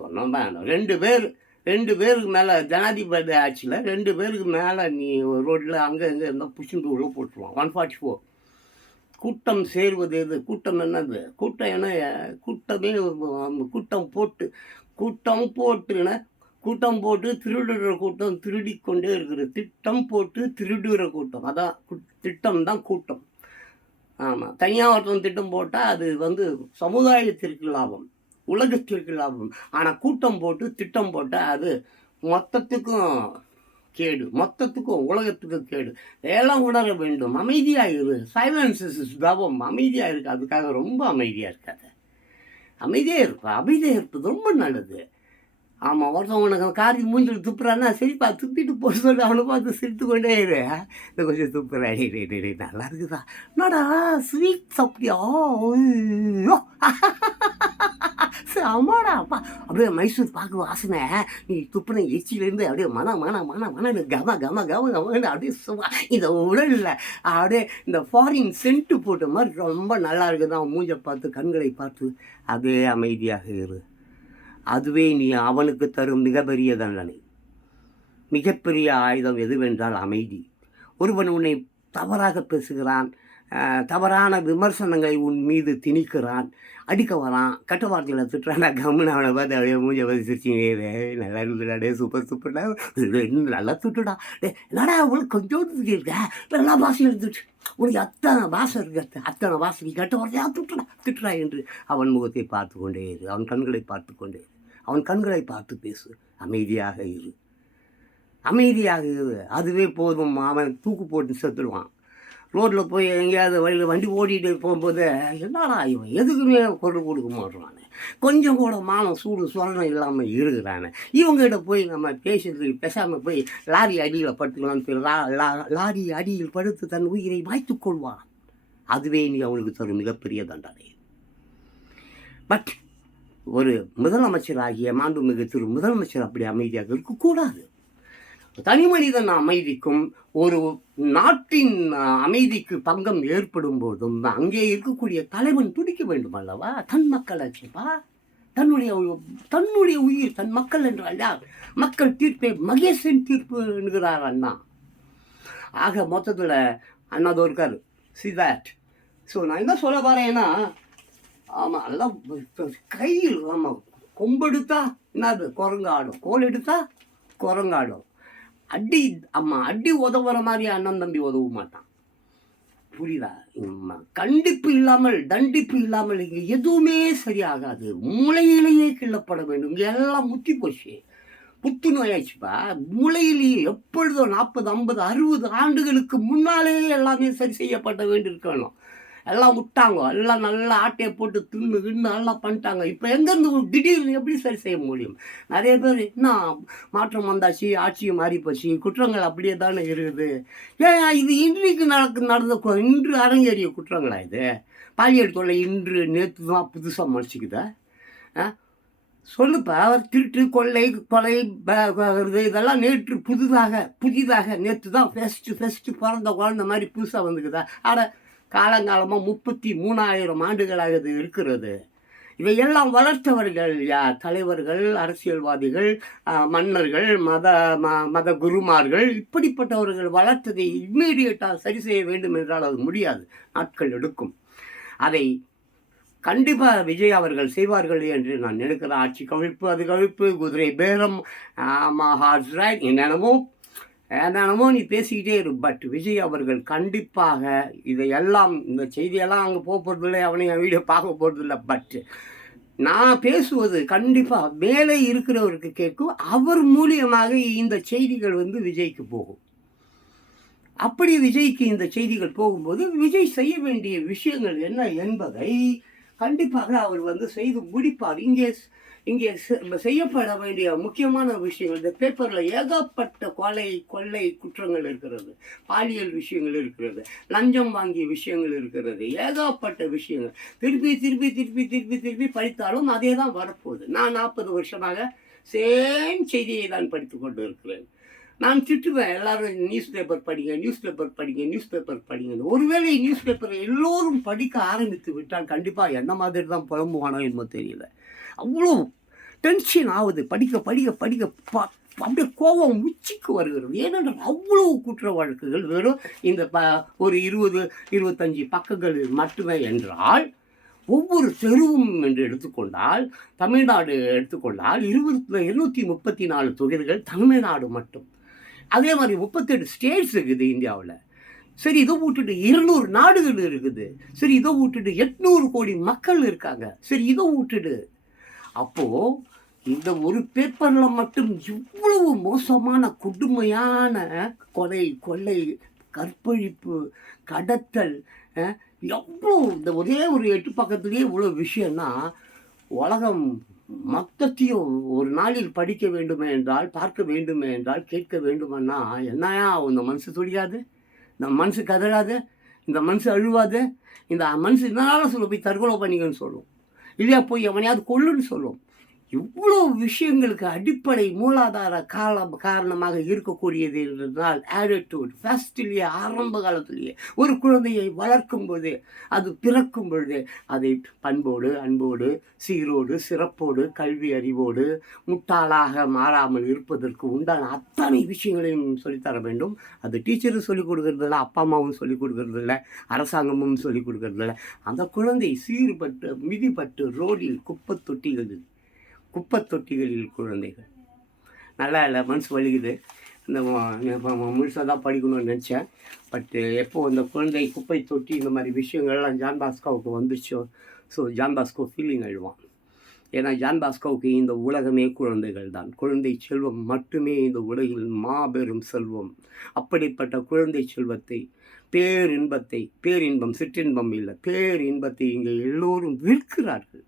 சொன்னோம் தான், ரெண்டு பேருக்கு மேலே ஜனாதிபதி ஆட்சியில் 2 பேருக்கு மேலே நீ ரோட்டில் அங்கே இங்கே இருந்தால் புஷின் உள்ள போட்டுருவான். 144. கூட்டம் சேர்வது எது? கூட்டம் என்னது? கூட்டம் என்ன? கூட்டமே கூட்டம் போட்டு திருடுற கூட்டம், திருடிக்கொண்டே இருக்கிற திட்டம் போட்டு திருடுற கூட்டம், அதான் திட்டம் தான் கூட்டம். ஆமாம், தனியாக ஒருத்தன் திட்டம் போட்டால் அது வந்து சமுதாயத்திற்கு லாபம், உலகத்திற்கு லாபம். ஆனால் கூட்டம் போட்டு திட்டம் போட்டால் அது மொத்தத்துக்கும் கேடு, மொத்தத்துக்கும் உலகத்துக்கும் கேடு. எல்லாம் உணர வேண்டும். அமைதியாக இரு. சைலன்ஸ் இஸ் தவம். அமைதியாக இருக்கு. அதுக்காக ரொம்ப அமைதியாக இருக்காது. அமைதியாக இருப்பது ரொம்ப நல்லது. ஆமாம், ஒருத்தவனுக்கு காரி மூஞ்சில் துப்புறான்னா சரிப்பா, துப்பிட்டு போட சொல்லி அவனை பார்த்து சிரித்து கொண்டே இரு. இந்த கொஞ்சம் துப்புறா, நல்லா இருக்குதா, என்னடா ஸ்வீட் சாப்பிட்டியா, அம்மாடாப்பா, அப்படியே மைசூர் பாக்கு வாசனை, நீ துப்புன எச்சிலேருந்து அப்படியே கம அப்படியே சும்மா இந்த உடலில் அப்படியே இந்த ஃபாரின் சென்ட்டு போட்ட மாதிரி ரொம்ப நல்லா இருக்குதான். மூஞ்சை பார்த்து, கண்களை பார்த்து அதே அமைதியாக இரு. அதுவே நீ அவனுக்கு தரும் மிகப்பெரிய தண்டனை. மிகப்பெரிய ஆயுதம் எதுவென்றால் அமைதி. ஒருவன் உன்னை தவறாக பேசுகிறான், தவறான விமர்சனங்களை உன் மீது திணிக்கிறான், அடிக்க வரான், கட்ட வார்த்தையில் திட்டுறான், கம்முன்னு அவனை பார்த்து அப்படியே மூஞ்ச பார்த்து சிரிச்சினே, நல்லா இருந்துடா, டே சூப்பர்டா, நல்லா திட்டுடா, டே என்னடா அவளுக்கு கொஞ்சம் திட்டிருக்க, நல்லா பாசை எடுத்துட்டு உனக்கு அத்தனை பாசை இருக்கு, அத்தனை பாசை, நீ கட்ட வார்த்தையாக திட்டுறா என்று அவன் முகத்தை பார்த்து கொண்டே இரு. அவன் கண்களை பார்த்து கொண்டே இரு. அவன் கண்களை பார்த்து பேசு. அமைதியாக இரு. அதுவே போதும். அவன் தூக்கு போட்டு செத்துடுவான். ரோட்டில் போய் எங்கேயாவது வண்டி ஓடிட்டு போகும்போது என்னடா இவன் எதுக்குமே குரல் கொடுக்க மாட்டான், கொஞ்சம் கூட மானம் சூடு சொரணம் இல்லாமல் இருக்கிறானே, இவங்ககிட்ட போய் நம்ம பேசுறதுக்கு பேசாமல் போய் லாரி அடியில் படுத்துக்கலான்னு லாரி அடியில் படுத்து தன் உயிரை மாய்த்து கொள்வான். அதுவே நீ அவனுக்கு தரும் மிகப்பெரிய தண்டனை. பட் ஒரு முதலமைச்சராகிய மாண்புமிகு திரு முதலமைச்சர் அப்படி அமைதியாக இருக்கக்கூடாது. தனி மனிதன் அமைதிக்கும் ஒரு நாட்டின் அமைதிக்கு பங்கம் ஏற்படும் போதும் அங்கே இருக்கக்கூடிய தலைவன் துடிக்க வேண்டும் அல்லவா? தன் மக்கள் ஆச்சுப்பா, தன்னுடைய உயிர், தன் மக்கள் என்றால் யார்? மக்கள் தீர்ப்பே மகேசன் தீர்ப்பு என்கிறார் அண்ணா. ஆக மொத்தத்தில் அண்ணாதோ இருக்காரு. See that. ஸோ நான் என்ன சொல்ல போறேன்னா, ஆமாம், எல்லாம் கையில், ஆமாம், கொம்பெடுத்தா என்னது குரங்காடும், கோல் எடுத்தா குரங்காடும். அடி உதவுற மாதிரி அண்ணன் தம்பி உதவ மாட்டான். புரியுதா? கண்டிப்பு இல்லாமல், தண்டிப்பு இல்லாமல் இங்கே எதுவுமே சரியாகாது. மூளையிலேயே கிள்ளப்பட வேண்டும். இங்கே எல்லாம் முத்தி போச்சு, புத்துநோயாச்சுப்பா. மூளையிலேயே எப்பொழுதோ 40, 50, 60 ஆண்டுகளுக்கு முன்னாலே எல்லாமே சரி செய்யப்பட வேண்டியிருக்கணும். எல்லாம் விட்டாங்க, எல்லாம் நல்லா ஆட்டையை போட்டு தின்னு நல்லா பண்ணிட்டாங்க. இப்போ எங்கேருந்து திடீர்னு எப்படி சரி செய்ய முடியும்? நிறைய பேர் என்ன மாற்றம் வந்தாச்சு, ஆட்சியும் மாறி போச்சு, குற்றங்கள் அப்படியே தானே இருக்குது. ஏன் இது இன்றைக்கு இன்று அரங்கேறிய குற்றங்களா இது? பாலியல் தொல்லை இன்று நேற்று தான் புதுசாக மறைச்சிக்குதா? சொல்லுப்பா. திருட்டு, கொள்ளை, கொலை, இதெல்லாம் நேற்று புதிதாக நேற்று தான் ஃபெஸ்ட்டு பிறந்த குழந்த மாதிரி புதுசாக வந்துக்குதா? காலங்காலமாக 33,000 ஆண்டுகளாக இது இருக்கிறது. இவையெல்லாம் வளர்த்தவர்கள் யார்? தலைவர்கள், அரசியல்வாதிகள், மன்னர்கள், மத குருமார்கள். இப்படிப்பட்டவர்கள் வளர்த்ததை இம்மீடியட்டாக சரி செய்ய வேண்டும் என்றால் அது முடியாது, நாட்கள் எடுக்கும். அதை கண்டிப்பாக விஜய் அவர்கள் செய்வார்கள் என்று நான் நினைக்கிறேன். ஆட்சி கவிழ்ப்பு, அது கவிழ்ப்பு, குதிரை பேரம், ஹார்ஸ் ரைட், என்னென்னமோ நீ பேசிக்கிட்டே இரு. பட் விஜய் அவர்கள் கண்டிப்பாக இதையெல்லாம், இந்த செய்தியெல்லாம் அங்கே போக போகிறதில்லை, அவனையும் என் வீடியோ பார்க்க போகிறதில்லை. பட் நான் பேசுவது கண்டிப்பாக மேலே இருக்கிறவருக்கு கேட்கும். அவர் மூலியமாக இந்த செய்திகள் விஜய்க்கு போகும். அப்படி விஜய்க்கு இந்த செய்திகள் போகும்போது விஜய் செய்ய வேண்டிய விஷயங்கள் என்ன என்பதை கண்டிப்பாக அவர் செய்து முடிப்பார். இங்கே செய்யப்பட வேண்டிய முக்கியமான விஷயங்கள், இந்த பேப்பரில் ஏகப்பட்ட கொள்ளை குற்றங்கள் இருக்கிறது, பாலியல் விஷயங்கள் இருக்கிறது, லஞ்சம் வாங்கிய விஷயங்கள் இருக்கிறது, ஏகப்பட்ட விஷயங்கள். திருப்பி திருப்பி திருப்பி திருப்பி திருப்பி படித்தாலும் அதே தான் வரப்போகுது. நான் 40 வருஷமாக சேம் செய்தியை தான் படித்து கொண்டு இருக்கிறேன். நான் திட்டுவேன், எல்லாரும் நியூஸ் பேப்பர் படிங்க. ஒருவேளை நியூஸ் பேப்பரை எல்லோரும் படிக்க ஆரம்பித்து விட்டால் கண்டிப்பாக என்ன மாதிரி தான் புலம்புவானோ என்னமோ தெரியல. அவ்வளோ டென்ஷன் ஆகுது. அப்படியே கோபம் உச்சிக்கு வருகிறது. ஏனென்றால் அவ்வளோ குற்ற வழக்குகள் வெறும் இந்த ஒரு 20-25 பக்கங்கள் மட்டுமே என்றால், ஒவ்வொரு தெருவும் என்று எடுத்துக்கொண்டால், தமிழ்நாடு எடுத்துக்கொண்டால் 234 தொகுதிகள் தமிழ்நாடு மட்டும். அதே மாதிரி 38 ஸ்டேட்ஸ் இருக்குது இந்தியாவில். சரி, இதை விட்டுட்டு 200 நாடுகள் இருக்குது. சரி, இதை விட்டுட்டு 800 கோடி மக்கள் இருக்காங்க. சரி, இதை விட்டுட்டு அப்போது இந்த ஒரு பேப்பரில் மட்டும் இவ்வளவு மோசமான கொடுமையான கொள்ளை, கற்பழிப்பு, கடத்தல், எவ்வளோ இந்த ஒரே ஒரு 8 பக்கத்துலேயே இவ்வளோ விஷயம்னா, உலகம் மொத்தத்தையும் ஒரு நாளில் படிக்க வேண்டுமே என்றால், பார்க்க வேண்டுமே என்றால், கேட்க வேண்டுமென்னா என்னையா இந்த மனசு துடியாது, இந்த மனசு கதறாது, இந்த மனசு அழுவாது, இந்த மனசு என்னாலும் சொல்ல போய் தற்கொலை பண்ணிக்கன்னு சொல்லும், இல்லையா போய் எவனையாவது கொள்ளுன்னு சொல்லும். இவ்வளோ விஷயங்களுக்கு அடிப்படை மூலாதார காரணமாக இருக்கக்கூடியது என்றால் ஆட்டிடியூட். ஃபஸ்ட்லேயே ஆரம்ப காலத்திலேயே ஒரு குழந்தையை வளர்க்கும் பொழுது, அது பிறக்கும் பொழுது அதை பண்போடு, அன்போடு, சீரோடு, சிறப்போடு, கல்வி அறிவோடு, முட்டாளாக மாறாமல் இருப்பதற்கு உண்டான அத்தனை விஷயங்களையும் சொல்லித்தர வேண்டும். அது டீச்சரும் சொல்லிக் கொடுக்கறதில்ல, அப்பா அம்மாவும் சொல்லிக் கொடுக்கறதில்ல, அரசாங்கமும் சொல்லிக் கொடுக்கறதில்ல. அந்த குழந்தை சீர்பட்டு மிதிப்பட்டு ரோடில் குப்பை தொட்டிகளில் குழந்தைகள். நல்லா இல்லை, மனசு வலிக்குது. இந்த முழுசாக தான் படிக்கணும்னு நினச்சேன். பட்டு எப்போது இந்த குழந்தை குப்பை தொட்டி இந்த மாதிரி விஷயங்கள்லாம் ஜான் பாஸ்கோவுக்கு வந்துச்சோ, ஸோ ஜான் பாஸ்கோ ஃபீலிங் ஆகிடுவான். ஏன்னா ஜான் பாஸ்கோவுக்கு இந்த உலகமே குழந்தைகள் தான். குழந்தை செல்வம் மட்டுமே இந்த உலகில் மாபெரும் செல்வம். அப்படிப்பட்ட குழந்தை செல்வத்தை, பேரின்பம், சிற்றின்பம் இல்லை, பேரின்பத்தை இங்கே எல்லோரும் விற்கிறார்கள்.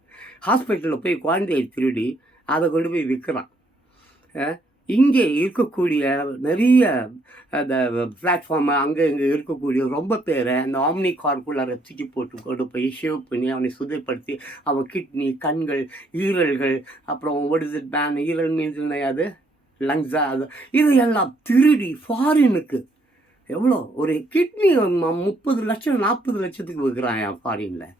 ஹாஸ்பிட்டலில் போய் குழந்தையை திருடி அதை கொண்டு போய் விற்கிறான். இங்கே இருக்கக்கூடிய நிறைய அந்த பிளாட்ஃபார்மு அங்கே இங்கே இருக்கக்கூடிய ரொம்ப பேரை அந்த ஆம்னி கார்க்குள்ளார தூக்கி போட்டு கொண்டு போய் ஷேவ் பண்ணி அவனை சுத்தப்படுத்தி அவன் கிட்னி, கண்கள், ஈரல்கள், அப்புறம் ஈரல் மீன்ஸ் அது லங்ஸா, அது இதையெல்லாம் திருடி ஃபாரினுக்கு எவ்வளோ ஒரு கிட்னி 30 லட்சம் 40 லட்சத்துக்கு விற்கிறான் என் ஃபாரினில்.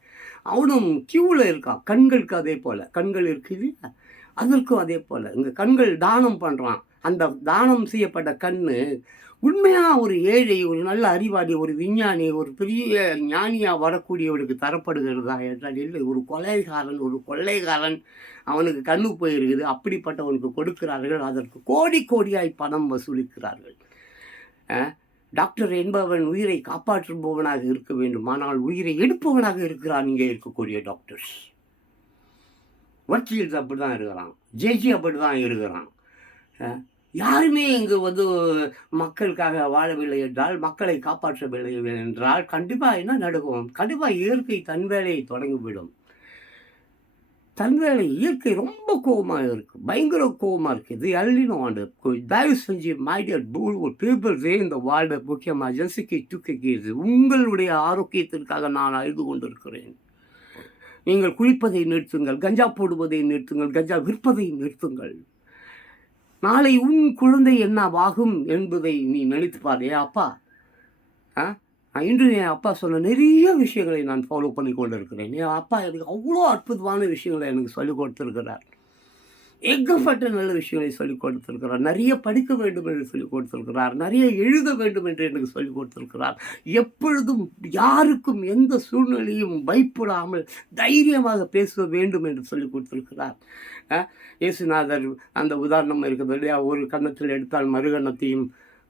அவனும் க்யூவில் இருக்கான். கண்களுக்கு அதே போல் கண்கள் இருக்குது இல்லையா, அதற்கும் அதே போல் இங்கே கண்கள் தானம் பண்ணுறான். அந்த தானம் செய்யப்பட்ட கண் உண்மையாக ஒரு ஏழை, ஒரு நல்ல அறிவாளி, ஒரு விஞ்ஞானி, ஒரு பெரிய ஞானியாக வரக்கூடியவனுக்கு தரப்படுகிறதா என்றால் இல்லை. ஒரு கொள்ளைக்காரன் அவனுக்கு கண்ணு போயிருக்குது, அப்படிப்பட்டவனுக்கு கொடுக்கிறார்கள். அதற்கு கோடியாய் பணம் வசூலிக்கிறார்கள். டாக்டர் என்பவன் உயிரை காப்பாற்றுபவனாக இருக்க வேண்டும், ஆனால் உயிரை எடுப்பவனாக இருக்கிறான் இங்கே இருக்கக்கூடிய டாக்டர்ஸ். வக்கீல்ஸ் அப்படி தான் இருக்கிறான், ஜேஜி அப்படி தான் இருக்கிறான். யாருமே இங்கு மக்களுக்காக வாழவில்லை என்றால், மக்களை காப்பாற்றவில்லை என்றால் கண்டிப்பாக என்ன நடக்கும்? கண்டிப்பாக இயற்கை தன் வேலையை தொடங்கிவிடும். தன் வேலை இயற்கை ரொம்ப கோபமாக இருக்குது, பயங்கர கோபமாக இருக்குது. அள்ளினோண்டு தயவு செஞ்சு மைடியர் பீப்புள்ஸே இந்த வாழ்வை முக்கியமாக ஜென்சிக்கு தூக்கிக்கிறது. உங்களுடைய ஆரோக்கியத்திற்காக நான் அழுது கொண்டிருக்கிறேன். நீங்கள் குளிப்பதை நிறுத்துங்கள், கஞ்சா போடுவதை நிறுத்துங்கள், கஞ்சா விற்பதை நிறுத்துங்கள். நாளை உன் குழந்தை என்னவாகும் என்பதை நீ நினைத்துப்பார். அப்பா இன்று என் அப்பா சொன்ன நிறைய விஷயங்களை நான் ஃபாலோ பண்ணி கொண்டு இருக்கிறேன். என் அப்பா எனக்கு அவ்வளோ அற்புதமான விஷயங்களை எனக்கு சொல்லிக் கொடுத்துருக்கிறார். ஏகப்பட்ட நல்ல விஷயங்களை சொல்லிக் கொடுத்திருக்கிறார். நிறைய படிக்க வேண்டும் என்று சொல்லிக் கொடுத்திருக்கிறார். நிறைய எழுத வேண்டும் என்று எனக்கு சொல்லிக் கொடுத்திருக்கிறார். எப்பொழுதும் யாருக்கும் எந்த சூழ்நிலையும் பயப்படாமல் தைரியமாக பேச வேண்டும் என்று சொல்லிக் கொடுத்திருக்கிறார். இயேசுநாதர் அந்த உதாரணம் இருக்குது இல்லையா, ஒரு கன்னத்தில் எடுத்தால் மறுகன்னத்தையும்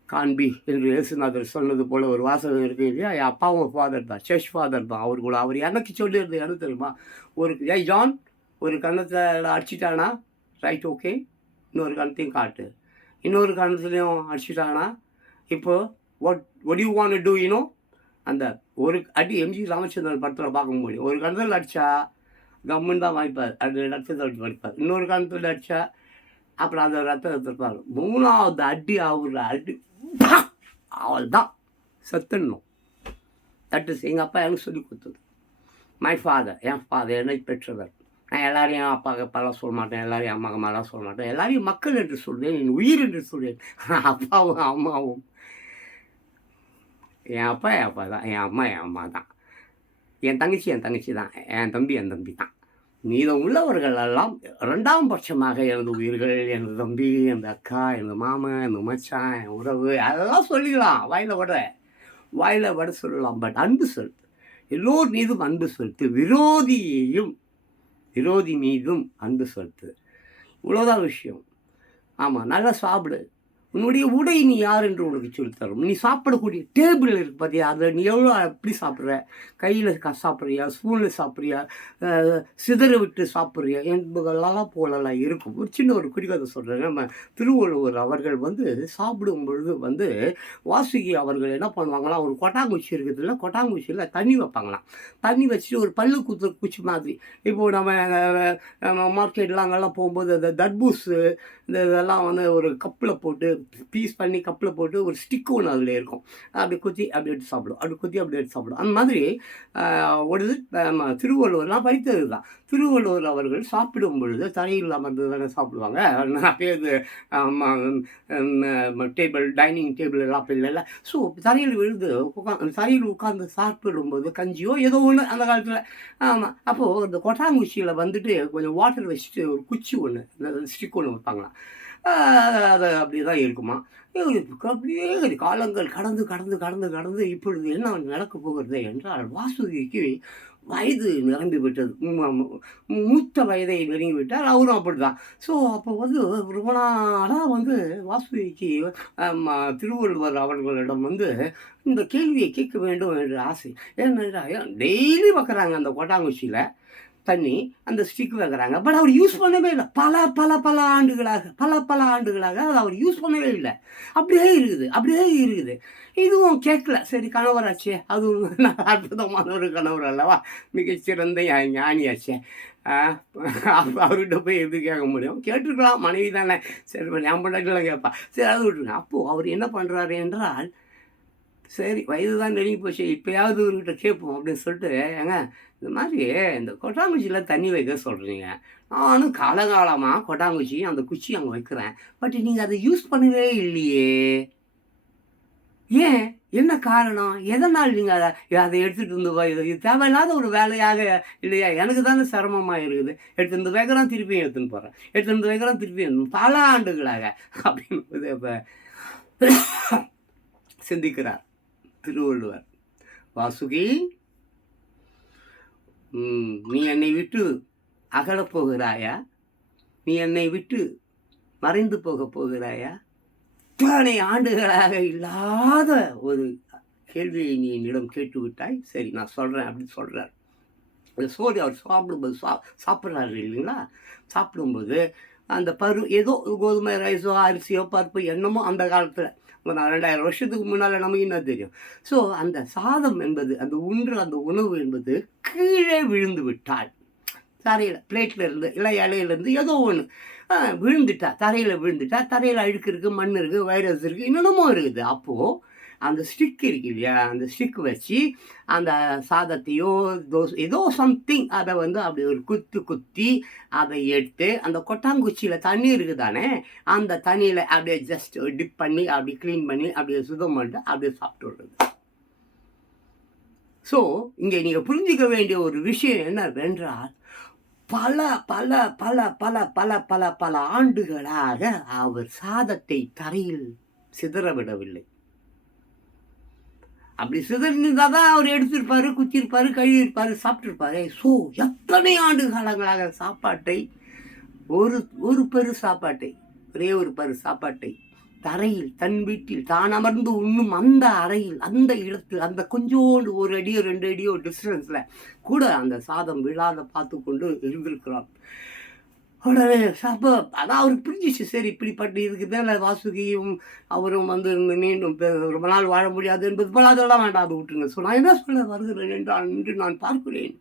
காண்பி என்று இயேசுநாதர் சொன்னது போல ஒரு வாசகம் இருக்குது இல்லையா. என் அப்பாவும் ஃபாதர் தான், சர்ச் ஃபாதர் தான். அவர் கூட அவர் எனக்கு சொல்லியிருந்தது என்ன தெரியுமா, ஒரு ஜான் ஒரு கன்னத்தில் அடிச்சிட்டானா ரைட் ஓகே, இன்னொரு கணத்தையும் காட்டு, இன்னொரு கணத்துலையும் அடிச்சிட்டானா இப்போ what you want to do, அந்த ஒரு அடி எம்ஜி ராமச்சந்திரன் படத்தில் பார்க்க முடியும். ஒரு கணத்தில் அடித்தா கம்முன்னு தான் வாங்கிப்பார், அது ரத்தத்தை அடிச்சு படிப்பார். இன்னொரு கணத்தில் அடித்தா அப்புறம் அந்த ரத்தம் எடுத்துருப்பார். மூணாவது அடி அவர் அடி அவள் தான் செத்துடணும். தட் இஸ் எங்கள் அப்பா எனக்கு சொல்லி கொடுத்தது. மை ஃபாதர், என் ஃபாதர் என்னை பெற்றவர். நான் எல்லாரையும் அப்பாவுக்கு அப்பாலாம் சொல்ல மாட்டேன், எல்லாரையும் அம்மா அம்மாலாம் சொல்ல மாட்டேன், எல்லாரையும் மக்கள் என்று சொல்வேன், என் உயிர் என்று சொல்வேன். அப்பாவும் அம்மாவும் என் அப்பா தான், என் அம்மா தான், என் தங்கச்சி தான், என் தம்பி தான். மீதம் உள்ளவர்கள் எல்லாம் ரெண்டாம் பட்சமாக எனது உயிர்கள், எனது தம்பி, எனது அக்கா, எனது மாமன், எனது மச்சான், என் உறவு அதெல்லாம் சொல்லிக்கலாம். வாயில் வட சொல்லலாம். பட் அன்பு செலுத்து, எல்லோர் மீதும் அன்பு செலுத்து, விரோதி மீதும் அன்பு செலுத்து. இவ்வளோதான் விஷயம். ஆமாம், நல்லா சாப்பிடு. உன்னுடைய உடை நீ யார் என்று உனக்கு சொல்லித்தரும். நீ சாப்பிடக்கூடிய டேபிள் இருக்குது பார்த்தியா, அதில் நீ எவ்வளோ எப்படி சாப்பிட்ற, கையில் சாப்பிட்றியா, ஸ்பூனில் சாப்பிட்றியா, சிதற விட்டு சாப்பிட்றியா என்பதெல்லாம் போலலாம் இருக்கும். ஒரு சின்ன ஒரு குறிக்கதை சொல்கிறேன். நம்ம திருவள்ளுவர் அவர்கள் சாப்பிடும் பொழுது வாசுகி அவர்கள் என்ன பண்ணுவாங்களாம், ஒரு கொட்டாங்குச்சி இருக்குதுல்ல, கொட்டாங்குச்சியில் தண்ணி வைப்பாங்களாம். தண்ணி வச்சுட்டு ஒரு பல்லு குச்சி மாதிரி. இப்போது நம்ம மார்க்கெட்லாம் அங்கெல்லாம் போகும்போது அந்த தர்பூஸு இதெல்லாம் ஒரு கப்பில் போட்டு பீஸ் பண்ணி கப்பில் போட்டு ஒரு ஸ்டிக்கு ஒன்று அதில் இருக்கும். அப்படி குத்தி அப்படி எடுத்து சாப்பிடும், அப்படி குத்தி அப்படி எடுத்து சாப்பிடும். அந்த மாதிரி ஒரு திருவள்ளுவர்லாம் படித்தது தான். திருவள்ளுவர் அவர்கள் சாப்பிடும் பொழுது தரையில் அமர்ந்து தானே சாப்பிடுவாங்க. நிறைய டைனிங் டேபிள் எல்லாம் இல்லைல்ல. ஸோ தரையில் தரையில் உட்காந்து சாப்பிடும்போது கஞ்சியோ ஏதோ ஒன்று அந்த காலத்தில். ஆமாம், அப்போது அந்த கொட்டாங்குச்சியில் கொஞ்சம் வாட்டர் வச்சுட்டு ஒரு குச்சி ஒன்று ஸ்டிக் ஒன்று வைப்பாங்களாம். அது அப்படி தான் இருக்குமா. அப்படியே காலங்கள் கடந்து இப்பொழுது என்ன நடக்க போகிறது என்றால், வாசுகிக்கு வயது நிரம்பி விட்டது. மூத்த வயதை நெருங்கி விட்டால் அவரும் அப்படி தான். ஸோ அப்போ ரொம்ப நாளாக வாசுகிக்கு திருவள்ளுவர் அவர்களிடம் இந்த கேள்வியை கேட்க வேண்டும் என்ற ஆசை. ஏனென்றால் டெய்லி வைக்கிறாங்க அந்த கொட்டாங்குச்சியில் தண்ணி, அந்த ஸ்டிக் வைக்கிறாங்க. பட் அவர் யூஸ் பண்ணவே இல்லை. பல ஆண்டுகளாக அதை அவர் யூஸ் பண்ணவே இல்லை. அப்படியே இருக்குது. இதுவும் கேட்கல. சரி, கணவராச்சே, அதுவும் அற்புதமான ஒரு கணவர் அல்லவா, மிகச்சிறந்த ஞானியாச்சே, அவர்கிட்ட போய் எது கேட்க முடியும்? கேட்டுருக்கலாம், மனைவி தானே, சரி என் பொண்டாட்டிலாம் கேட்பா, சரி அது விட்டுருங்க. அப்போது அவர் என்ன பண்ணுறாரு என்றால், சரி வயது தான் நெருங்கி போச்சு, இப்போயாவது இவர்கிட்ட கேட்போம் அப்படின்னு சொல்லிட்டு, ஏங்க இந்த மாதிரி இந்த கொட்டாங்குச்சியில் தண்ணி வைக்க சொல்கிறீங்க, நானும் காலகாலமாக கொட்டாங்குச்சி அந்த குச்சி அங்கே வைக்கிறேன், பட் நீங்கள் அதை யூஸ் பண்ணவே இல்லையே, ஏன், என்ன காரணம், எதனால் நீங்கள் அதை எடுத்துகிட்டு இது தேவையில்லாத ஒரு வேலையாக இல்லையா, எனக்கு தானே சிரமமாக இருக்குது, எடுத்துகிட்டு வைக்கிறோம் திருப்பியும் எடுத்துகிட்டு வைக்கிறோம் திருப்பியும் பல ஆண்டுகளாக அப்படின்னு இப்போ சிந்திக்கிறார் திருவள்ளுவர். வாசுகி, நீ என்னை விட்டு அகலப் போகிறாயா, நீ என்னை விட்டு மறைந்து போகிறாயா, இத்தனை ஆண்டுகளாக இல்லாத ஒரு கேள்வியை நீ என்னிடம் கேட்டு விட்டாய், சரி நான் சொல்கிறேன் அப்படின்னு சொல்கிறார். அந்த சோறு அவர் சாப்பிடும்போது சாப்பிட்றாரு இல்லைங்களா, சாப்பிடும்போது அந்த ஏதோ கோதுமை ரைஸோ அரிசியோ பருப்பு என்னமோ அந்த காலத்தில் 2000 வருஷத்துக்கு முன்னால் நமக்கு என்ன தெரியும். ஸோ அந்த சாதம் என்பது, அந்த உணவு என்பது கீழே விழுந்து விட்டால், தரையில் பிளேட்டில் இருந்து இல்லை இலையிலேருந்து ஏதோ ஒன்று தரையில் அழுக்கு இருக்குது, மண் இருக்குது, வைரஸ் இருக்குது, இன்னமும் இருக்குது. அப்போது அந்த ஸ்டிக் இருக்கு இல்லையா, அந்த ஸ்டிக் வச்சு அந்த சாதத்தையோ ஏதோ சம்திங் அதை அப்படி ஒரு குத்தி அதை எடுத்து அந்த கொட்டாங்குச்சியில் தண்ணி இருக்குதானே, அந்த தண்ணியில் அப்படியே ஜஸ்ட் டிப் பண்ணி அப்படி க்ளீன் பண்ணி அப்படியே சுத்தம் பண்ணிட்டு அப்படியே சாப்பிட்டு விடுறது. ஸோ இங்கே நீங்கள் புரிஞ்சிக்க வேண்டிய ஒரு விஷயம் என்னவென்றால், பல பல பல பல பல பல பல ஆண்டுகளாக அவர் சாதத்தை தரையில் சிதறவிடவில்லை. அப்படி சிதறிருந்தா தான் அவர் எடுத்திருப்பாரு, குத்திருப்பாரு, கழுவிருப்பாரு, சாப்பிட்டிருப்பாரு. ஸோ எத்தனை ஆண்டு காலங்களாக சாப்பாட்டை ஒரு ஒரு பரு சாப்பாட்டை ஒரே ஒரு பரு சாப்பாட்டை தரையில் தன் வீட்டில் தான் அமர்ந்து உண்ணும் அந்த அறையில், அந்த இடத்தில், அந்த கொஞ்சோண்டு 1 அடியோ 2 அடியோ டிஸ்டன்ஸில் கூட அந்த சாதம் விழாத பார்த்து கொண்டு இருந்திருக்கிறார். உடனே அதான் அவருக்கு புரிஞ்சிச்சு. சரி, இப்படிப்பட்ட இதுக்கு மேலே வாசுகியும் அவரும் வந்து மீண்டும் ரொம்ப நாள் வாழ முடியாது என்பது போல அதெல்லாம் வேண்டாம், அதை விட்டுருங்க. ஸோ நான் என்ன சொல்ல வருகிறேன் என்றால், இன்று நான் பார்க்கிறேன்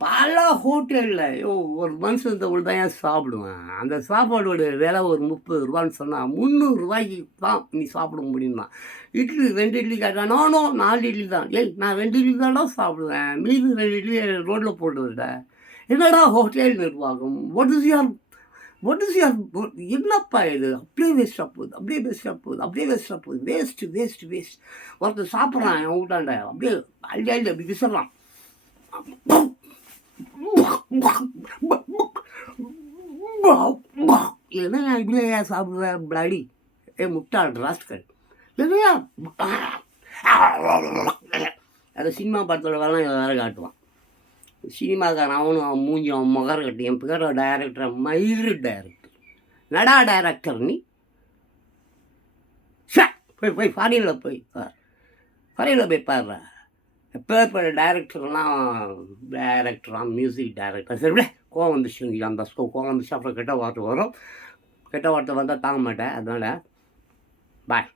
பல ஹோட்டலில் ஒரு மனுஷன் இந்த தான் ஏன் சாப்பிடுவேன். அந்த சாப்பாடோட விலை ஒரு 30 ரூபான்னு சொன்னால் 300 ரூபாய்க்கு தான் நீ சாப்பிட முடியுமா. இட்லி 2 இட்லி கேட்டா, நானும் 4 இட்லி தான். நான் 2 இட்லி தானே சாப்பிடுவேன், மீதி 2 இட்லி ரோட்டில் போட்டுவிட. என்னடா ஹோட்டல் நிர்வாகம், வாட் இஸ் யார் என்னப்பா இது, அப்படியே வேஸ்ட்டாக போகுது, அப்படியே வேஸ்ட்டாக போகுது, அப்படியே வேஸ்ட்டாக போகுது, வேஸ்ட். ஒருத்தர் சாப்பிட்றான் என் வீட்டாண்ட, அப்படியே அள்ளி அப்படி விசிறான். என்னையா இப்படியா சாப்பிடுவேன் பிளாடி, முட்டாள் ராஸ்கல், என்னையா. அதை சினிமா படத்தோட வேலை காட்டுவான். சினிமாக்காரன் அவனும் மூஞ்சி அவன் முகர கட்டி, என் பேரோட டைரக்டர் மயிறு டைரக்டர், நடா டைரக்டர் நீ. போய் ஃபாரினில் போய் பாடுற. எப்போ டைரக்டர்லாம் மியூசிக் டைரக்டர். சரி விட, கோவம் வந்துச்சு அந்த கோவம் வந்துச்சு. அப்புறம் கெட்ட வார்த்தை வரும், கெட்ட வார்த்தை வந்தால் தாங்க மாட்டேன். அதனால் பாய்.